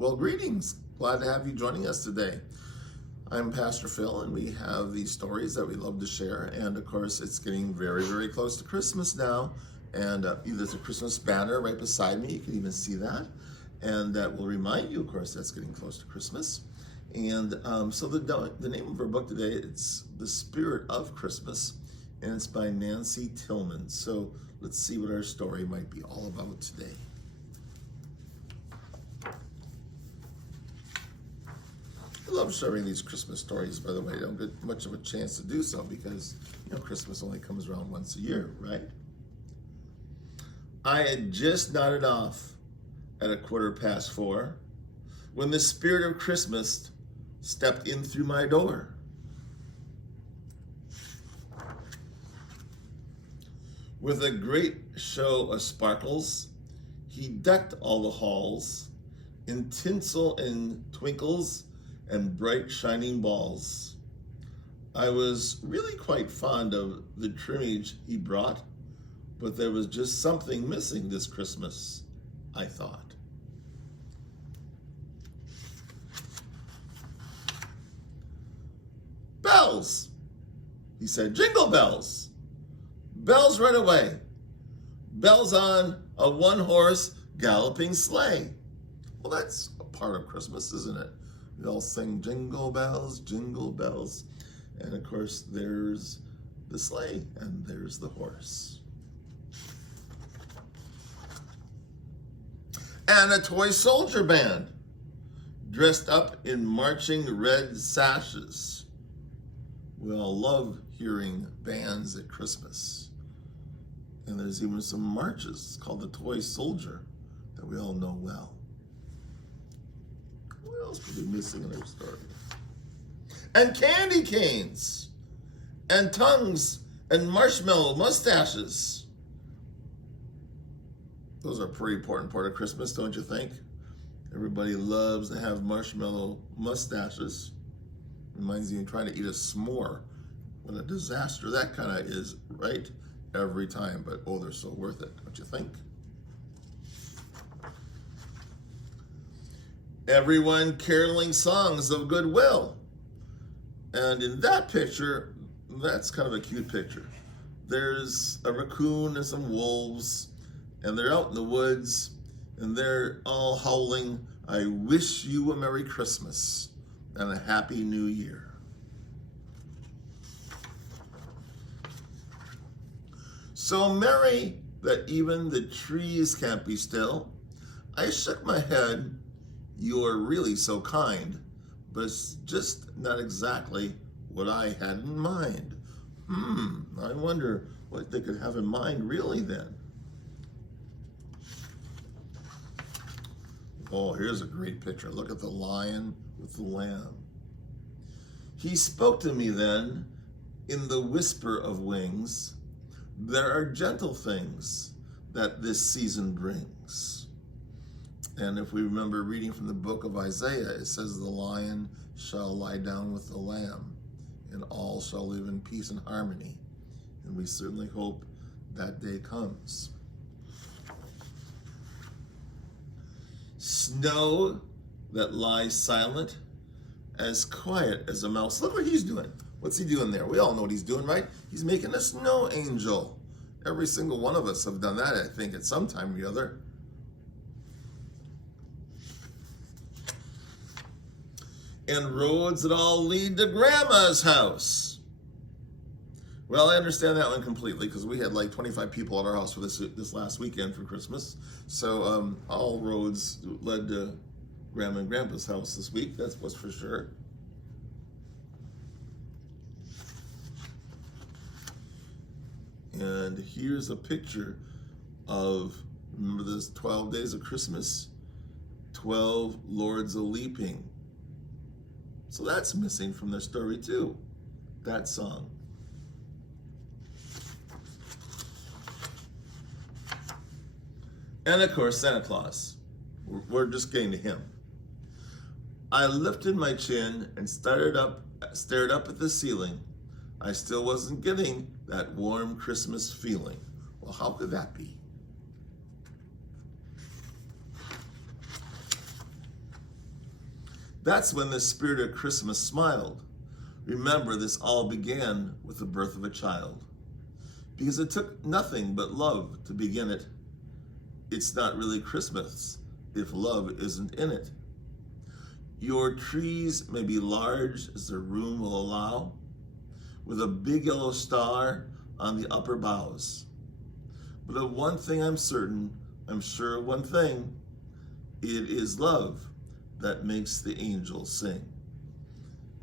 Well, greetings. Glad to have you joining us today. I'm Pastor Phil, and we have these stories that we love to share. And of course, it's getting very, very close to Christmas now. And there's a Christmas banner right beside me. You can even see that. And that will remind you, of course, that's getting close to Christmas. And so the name of our book today, it's The Spirit of Christmas, and it's by Nancy Tillman. So let's see what our story might be all about today. I love sharing these Christmas stories, by the way. I don't get much of a chance to do so because, Christmas only comes around once a year, right? I had just nodded off at 4:15 when the spirit of Christmas stepped in through my door. With a great show of sparkles, he decked all the halls in tinsel and twinkles and bright shining balls. I was really quite fond of the trimmage he brought, but there was just something missing this Christmas, I thought. Bells, he said, jingle bells. Bells right away. Bells on a one-horse galloping sleigh. Well, that's a part of Christmas, isn't it? We all sing jingle bells, and of course there's the sleigh and there's the horse. And a toy soldier band dressed up in marching red sashes. We all love hearing bands at Christmas. And there's even some marches called the Toy Soldier that we all know well. What else could be missing in our story? And candy canes, and tongues, and marshmallow mustaches. Those are a pretty important part of Christmas, don't you think? Everybody loves to have marshmallow mustaches. Reminds me of trying to eat a s'more. What a disaster that kind of is, right? Every time, but oh, they're so worth it, don't you think? Everyone caroling songs of goodwill. And in that picture, that's kind of a cute picture. There's a raccoon and some wolves, and they're out in the woods, and they're all howling, "I wish you a Merry Christmas and a Happy New Year." So merry that even the trees can't be still. I shook my head. "You're really so kind, but it's just not exactly what I had in mind." I wonder what they could have in mind really then. Oh, here's a great picture. Look at the lion with the lamb. He spoke to me then in the whisper of wings. There are gentle things that this season brings. And if we remember reading from the book of Isaiah, it says the lion shall lie down with the lamb, and all shall live in peace and harmony. And we certainly hope that day comes. Snow that lies silent, as quiet as a mouse. Look what he's doing. What's he doing there? We all know what he's doing, right? He's making a snow angel. Every single one of us have done that, I think, at some time or the other. And roads that all lead to Grandma's house. Well, I understand that one completely because we had like 25 people at our house for this last weekend for Christmas. So all roads led to Grandma and Grandpa's house this week. That's what's for sure. And here's a picture of, remember this 12 days of Christmas? 12 Lords a Leaping. So that's missing from their story too, that song. And of course, Santa Claus. We're just getting to him. I lifted my chin and stared up at the ceiling. I still wasn't getting that warm Christmas feeling. Well, how could that be? That's when the spirit of Christmas smiled. Remember, this all began with the birth of a child. Because it took nothing but love to begin it. It's not really Christmas if love isn't in it. Your trees may be large as the room will allow, with a big yellow star on the upper boughs. But of one thing I'm certain, I'm sure of one thing, it is love that makes the angels sing.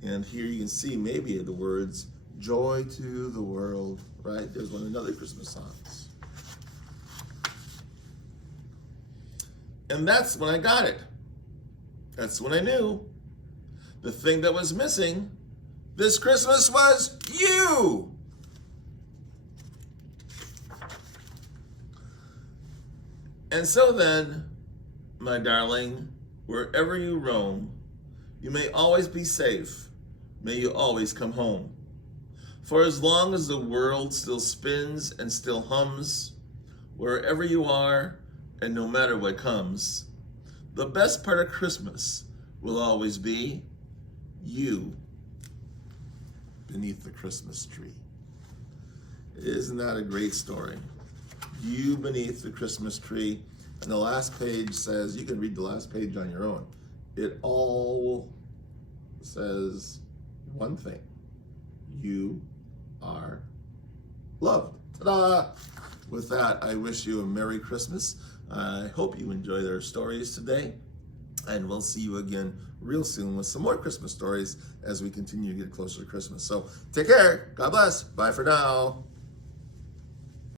And here you can see maybe the words, joy to the world, right? There's one of another Christmas songs. And that's when I got it. That's when I knew the thing that was missing this Christmas was you. And so then, my darling, wherever you roam, you may always be safe. May you always come home. For as long as the world still spins and still hums, wherever you are, and no matter what comes, the best part of Christmas will always be you beneath the Christmas tree. Isn't that a great story? You beneath the Christmas tree. And the last page says, you can read the last page on your own. It all says one thing. You are loved. Ta-da! With that, I wish you a Merry Christmas. I hope you enjoyed our stories today. And we'll see you again real soon with some more Christmas stories as we continue to get closer to Christmas. So take care. God bless. Bye for now.